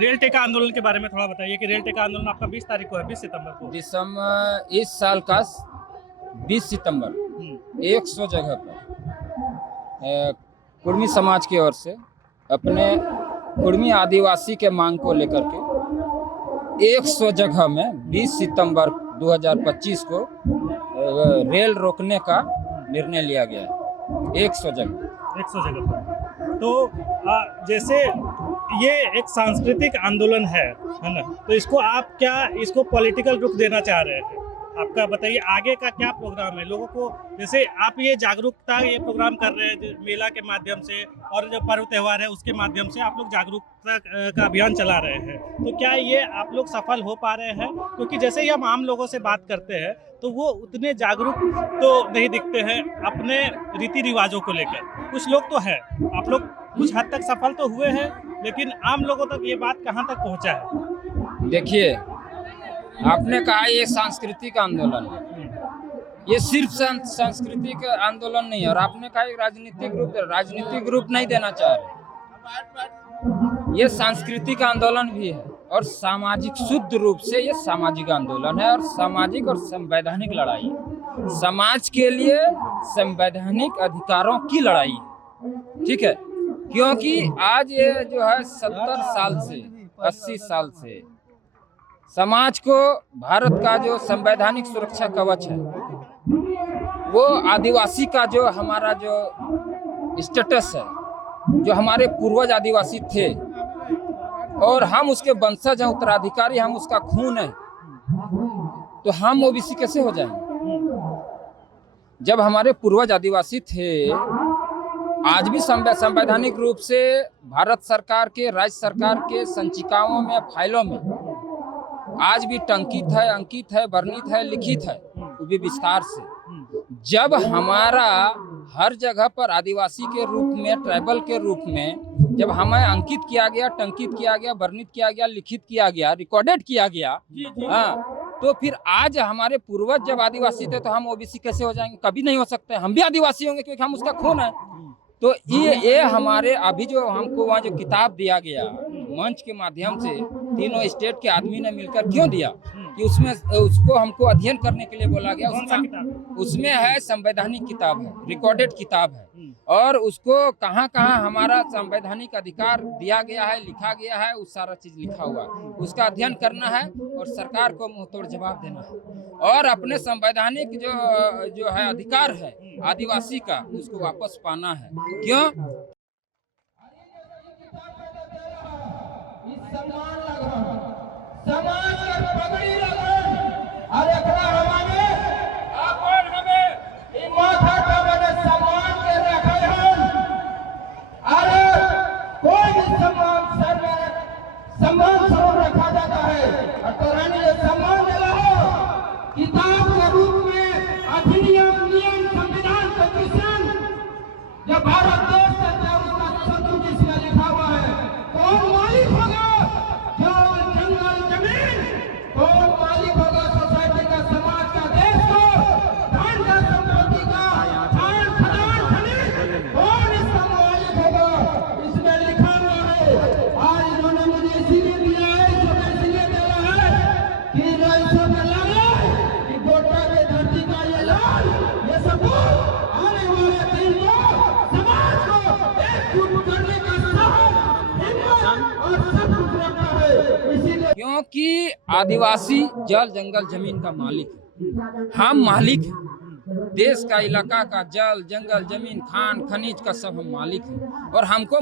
Rail टेका आंदोलन के बारे में थोड़ा बताइए कि रेल टेका आंदोलन आपका 20 तारीख को है, 20 सितंबर को। दिसंबर इस साल का 20 सितंबर 100 जगह पर कुर्मी समाज की ओर से अपने कुर्मी आदिवासी के मांग को लेकर के 100 जगह में 20 सितंबर 2025 को रेल रोकने का निर्णय लिया गया है। 100 जगह 100 जगह पर। तो जैसे ये एक सांस्कृतिक आंदोलन है ना, तो इसको आप क्या इसको पॉलिटिकल रुख देना चाह रहे हैं? आपका बताइए आगे का क्या प्रोग्राम है लोगों को, जैसे आप ये जागरूकता ये प्रोग्राम कर रहे हैं मेला के माध्यम से और जो पर्व त्यौहार है उसके माध्यम से आप लोग जागरूकता का अभियान चला रहे हैं, तो क्या ये आप लोग सफल हो पा रहे हैं? क्योंकि जैसे ही हम आम लोगों से बात करते हैं तो वो उतने जागरूक तो नहीं दिखते हैं अपने रीति रिवाजों को लेकर। कुछ लोग तो है, आप लोग कुछ हद तक सफल तो हुए हैं, लेकिन आम लोगों तक ये बात कहाँ तक पहुँचा है? देखिए, आपने कहा ये सांस्कृतिक आंदोलन है, ये सिर्फ सांस्कृतिक आंदोलन नहीं है, और आपने कहा राजनीतिक रूप नहीं देना चाह रहे। ये सांस्कृतिक आंदोलन भी है और सामाजिक, शुद्ध रूप से ये सामाजिक आंदोलन है और सामाजिक और संवैधानिक लड़ाई है। समाज के लिए संवैधानिक अधिकारों की लड़ाई है, ठीक है। क्योंकि आज ये जो है 70 साल से 80 साल से समाज को भारत का जो संवैधानिक सुरक्षा कवच है वो आदिवासी का जो हमारा जो स्टेटस है, जो हमारे पूर्वज आदिवासी थे और हम उसके वंशज हैं, उत्तराधिकारी, हम उसका खून है, तो हम ओबीसी कैसे हो जाएंगे? जब हमारे पूर्वज आदिवासी थे, आज भी संवैधानिक रूप से भारत सरकार के, राज्य सरकार के संचिकाओं में, फाइलों में आज भी टंकित है, अंकित है, वर्णित है, लिखित है, वो भी विस्तार से। जब हमारा हर जगह पर आदिवासी के रूप में, ट्राइबल के रूप में जब हमें अंकित किया गया, टंकित किया गया, वर्णित किया गया, लिखित किया गया, रिकॉर्डेड किया गया, हाँ, तो फिर आज हमारे पूर्वज जब आदिवासी थे तो हम ओबीसी कैसे हो जाएंगे? कभी नहीं हो सकते। हम भी आदिवासी होंगे क्योंकि हम उसका खून है। तो ये हमारे अभी जो हमको वहाँ जो किताब दिया गया मंच के माध्यम से, तीनों स्टेट के आदमी ने मिलकर क्यों दिया कि उसमें उसको हमको अध्ययन करने के लिए बोला गया। उसमें है संवैधानिक किताब है, रिकॉर्डेड किताब है, और उसको कहाँ कहाँ हमारा संवैधानिक अधिकार दिया गया है, लिखा गया है, उस सारा चीज लिखा हुआ है। उसका अध्ययन करना है और सरकार को मुंहतोड़ जवाब देना है और अपने संवैधानिक जो है अधिकार है आदिवासी का, उसको वापस पाना है। क्यों? समाज के पगड़ी लगन और एकरा हमारे अपन हमें ई माथा का बने सम्मान के रखे हन। अरे कोई भी सम्मान स्वरूप रखा जाता है और तोरानी ये सम्मान दिला हो किताब के रूप में, अधिनियम, नियम, संविधान, कंस्टिट्यूशन जो भारत देश है उसका संतुलन जिसमें लिखा हुआ है, कौन मालिक होगा? क्योंकि आदिवासी जल, जंगल, जमीन का मालिक है। हम मालिक हैं देश का, इलाका का, जल, जंगल, जमीन, खान, खनिज का सब हम मालिक हैं। और हमको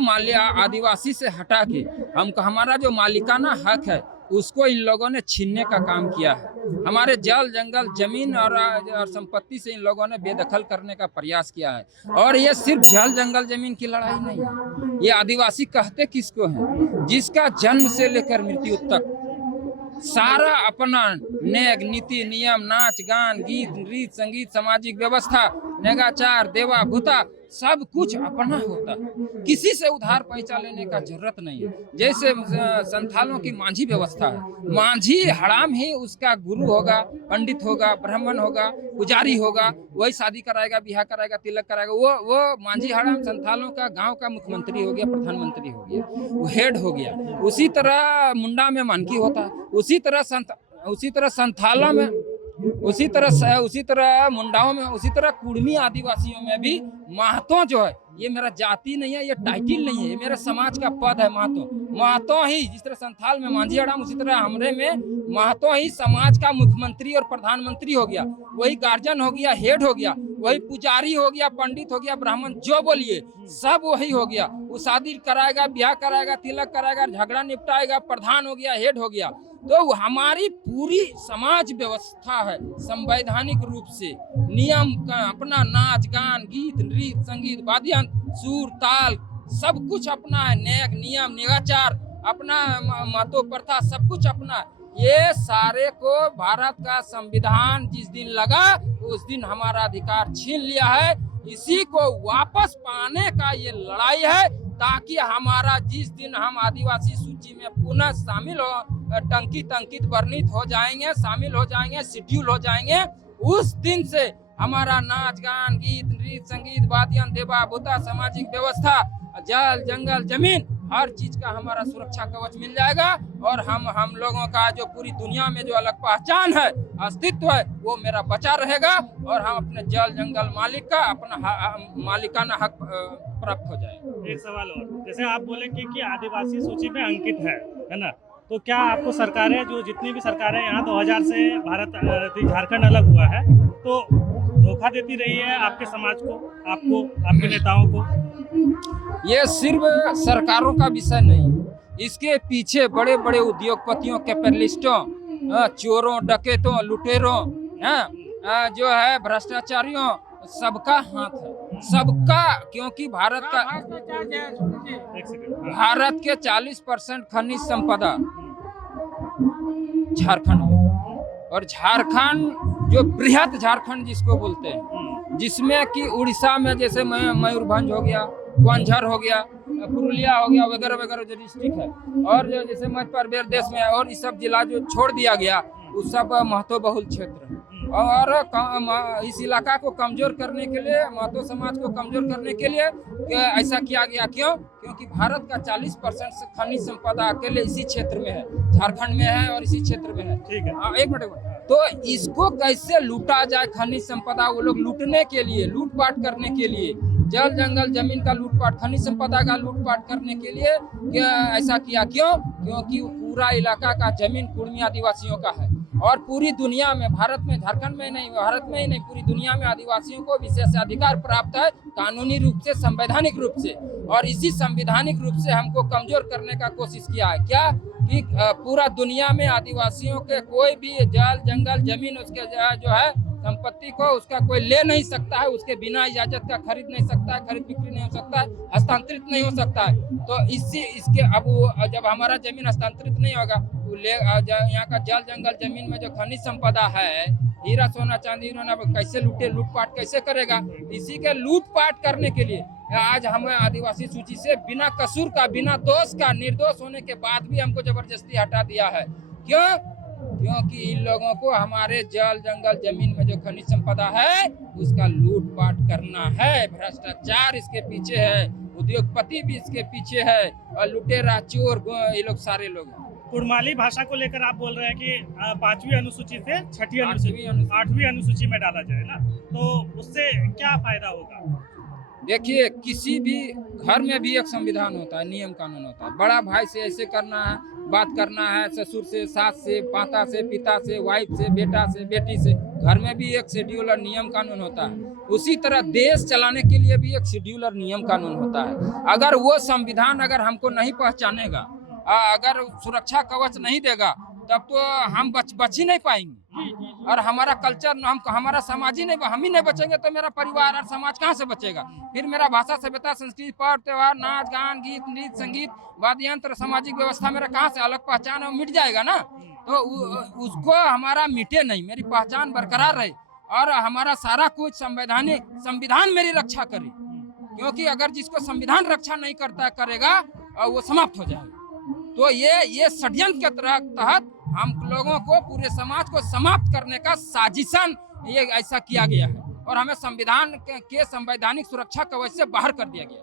आदिवासी से हटा के हमको हमारा जो मालिकाना हक है उसको इन लोगों ने छीनने का काम किया है। हमारे जल, जंगल, जमीन और संपत्ति से इन लोगों ने बेदखल करने का प्रयास किया है। और ये सिर्फ जल, जंगल, जमीन की लड़ाई नहीं है। ये आदिवासी कहते किसको हैं? जिसका जन्म से लेकर मृत्यु तक सारा अपना नेग, नीति, नियम, नाच, गान, गीत, रीत, संगीत, सामाजिक व्यवस्था, नेगाचार, देवा भूता सब कुछ अपना होता है, किसी से उधार पैसा लेने का जरूरत नहीं है। जैसे संथालों की मांझी व्यवस्था है, मांझी हड़ाम ही उसका गुरु होगा, पंडित होगा, ब्राह्मण होगा, पुजारी होगा, वही शादी कराएगा, ब्याह कराएगा, तिलक कराएगा। वो मांझी हड़ाम संथालों का गांव का मुख्यमंत्री हो गया, प्रधानमंत्री हो गया, वो हेड हो गया। उसी तरह मुंडा में मानकी होता है, उसी तरह संथालों में, उसी तरह मुंडाओं में, उसी तरह कुड़मी आदिवासियों में भी महतो जो है, ये मेरा जाति नहीं है, ये टाइटिल नहीं है, ये मेरा समाज का पद है। महतो ही, जिस तरह संथाल में मांझी हड़ाम, उसी तरह हमरे में महतो ही समाज का मुख्यमंत्री और प्रधानमंत्री हो गया, वही गार्जियन हो गया, हेड हो गया, वही पुजारी हो गया, पंडित हो गया, ब्राह्मण जो बोलिए सब वही हो गया। वो शादी कराएगा, ब्याह कराएगा, तिलक कराएगा, झगड़ा निपटाएगा, प्रधान हो गया, हेड हो गया। तो हमारी पूरी समाज व्यवस्था है संवैधानिक रूप से, नियम का अपना, नाच गान, गीत, नृत्य, संगीत, वाद्ययंत्र, सुर, ताल, सब कुछ अपना है, नियम, निगाचार अपना, महतो प्रथा, सब कुछ अपना। ये सारे को भारत का संविधान जिस दिन लगा उस दिन हमारा अधिकार छीन लिया है। इसी को वापस पाने का ये लड़ाई है, ताकि हमारा जिस दिन हम आदिवासी सूची में पुनः शामिल हो, टंकित वर्णित हो जाएंगे, शामिल हो जाएंगे, शेड्यूल हो जाएंगे, उस दिन से हमारा नाच गान, गीत, नृत्य, संगीत, वाद्ययंत्र, देवा भूता, सामाजिक व्यवस्था, जल, जंगल, जमीन, हर चीज का हमारा सुरक्षा कवच मिल जाएगा। और हम लोगों का जो पूरी दुनिया में जो अलग पहचान है, अस्तित्व है, वो मेरा बचा रहेगा और हम अपने जल, जंगल मालिक का अपना मालिकाना हक प्राप्त हो जाएगा। एक सवाल और, जैसे आप बोले कि आदिवासी सूची में अंकित है ना, तो क्या आपको सरकारें, जो जितनी भी सरकारें यहाँ 2000 से झारखंड अलग हुआ है, तो धोखा देती रही है आपके समाज को, आपको, आपके नेताओं को? ये सिर्फ सरकारों का विषय नहीं, इसके पीछे बड़े बड़े उद्योगपतियों, कैपिटलिस्टों, चोरों, डकैतों, लुटेरों, जो है भ्रष्टाचारियों, सबका हाथ है, सबका। क्योंकि भारत के 40% खनिज संपदा झारखंड में, और झारखंड जो बृहद झारखंड जिसको बोलते हैं, जिसमें कि उड़ीसा में जैसे मयूरभंज हो गया, ग्वांझर हो गया, पुरुलिया हो गया, वगैरह वगैरह जो डिस्ट्रिक्ट है, और जो जैसे मध्य प्रदेश में, और इस सब जिला जो छोड़ दिया गया, उस सब महत्व बहुल क्षेत्र है। और इस इलाका को कमजोर करने के लिए, महतो समाज को कमजोर करने के लिए ऐसा किया गया। क्यों? क्योंकि भारत का 40% खनिज संपदा अकेले इसी क्षेत्र में है, झारखंड में है और इसी क्षेत्र में है। ठीक है, एक मिनट। तो इसको कैसे लूटा जाए, खनिज संपदा, वो लोग लूटने के लिए, लूटपाट करने के लिए, जल, जंगल, जमीन का लूटपाट, खनिज संपदा का लूटपाट करने के लिए ऐसा किया। क्यों? क्योंकि पूरा इलाका का जमीन कुड़मी आदिवासियों का है, और पूरी दुनिया में, भारत में, झारखंड में नहीं, भारत में ही नहीं, पूरी दुनिया में आदिवासियों को विशेषाधिकार प्राप्त है, कानूनी रूप से, संवैधानिक रूप से। और इसी संवैधानिक रूप से हमको कमजोर करने का कोशिश किया है। क्या? कि पूरा दुनिया में आदिवासियों के कोई भी जल, जंगल, जमीन, उसके जो है संपत्ति को उसका कोई ले नहीं सकता है, उसके बिना इजाजत का खरीद नहीं सकता है, खरीद बिक्री नहीं हो सकता है, हस्तांतरित नहीं हो सकता है। तो इसके अब जब हमारा जमीन हस्तांतरित नहीं होगा, तो यहाँ का जल, जंगल, जमीन में जो खनिज संपदा है, हीरा, सोना, चांदी, कैसे लूटपाट कैसे करेगा? इसी के लूटपाट करने के लिए आज हमें आदिवासी सूची से बिना कसूर का, बिना दोष का, निर्दोष होने के बाद भी हमको जबरदस्ती हटा दिया है। क्यों? क्योंकि इन लोगों को हमारे जल, जंगल, जमीन में जो खनिज संपदा है उसका लूटपाट करना है। भ्रष्टाचार इसके पीछे है, उद्योगपति भी इसके पीछे है, और लुटेरा, चोर, ये लोग सारे लोग। कुड़माली भाषा को लेकर आप बोल रहे हैं कि 5वीं अनुसूची से 8वीं अनुसूची में डाला जाए ना, तो उससे क्या फायदा होगा? देखिए, किसी भी घर में भी एक संविधान होता है, नियम कानून होता है। बड़ा भाई से ऐसे करना है, बात करना है, ससुर से, सास से, माता से, पिता से, वाइफ से, बेटा से, बेटी से, घर में भी एक शेड्यूल और नियम कानून होता है। उसी तरह देश चलाने के लिए भी एक शेड्यूल और नियम कानून होता है। अगर वो संविधान अगर हमको नहीं पहचानेगा, अगर सुरक्षा कवच नहीं देगा, तब तो हम बच ही नहीं पाएंगे, और हमारा कल्चर, हमारा समाज ही नहीं, हम ही नहीं बचेंगे तो मेरा परिवार और समाज कहाँ से बचेगा? फिर मेरा भाषा, सभ्यता, संस्कृति, पर्व, त्योहार, नाच गान, गीत, नृत्य, संगीत, वाद्ययंत्र, सामाजिक व्यवस्था मेरा कहाँ से अलग पहचान है, मिट जाएगा ना। तो उसको हमारा मिटे नहीं, मेरी पहचान बरकरार रहे, और हमारा सारा कुछ संविधान मेरी रक्षा करे। क्योंकि अगर जिसको संविधान रक्षा नहीं करता करेगा और वो समाप्त हो जाएगा। तो ये षड्यंत्र के तहत हम लोगों को, पूरे समाज को समाप्त करने का साजिशन ये ऐसा किया गया है और हमें संविधान के संवैधानिक सुरक्षा कवच से बाहर कर दिया गया।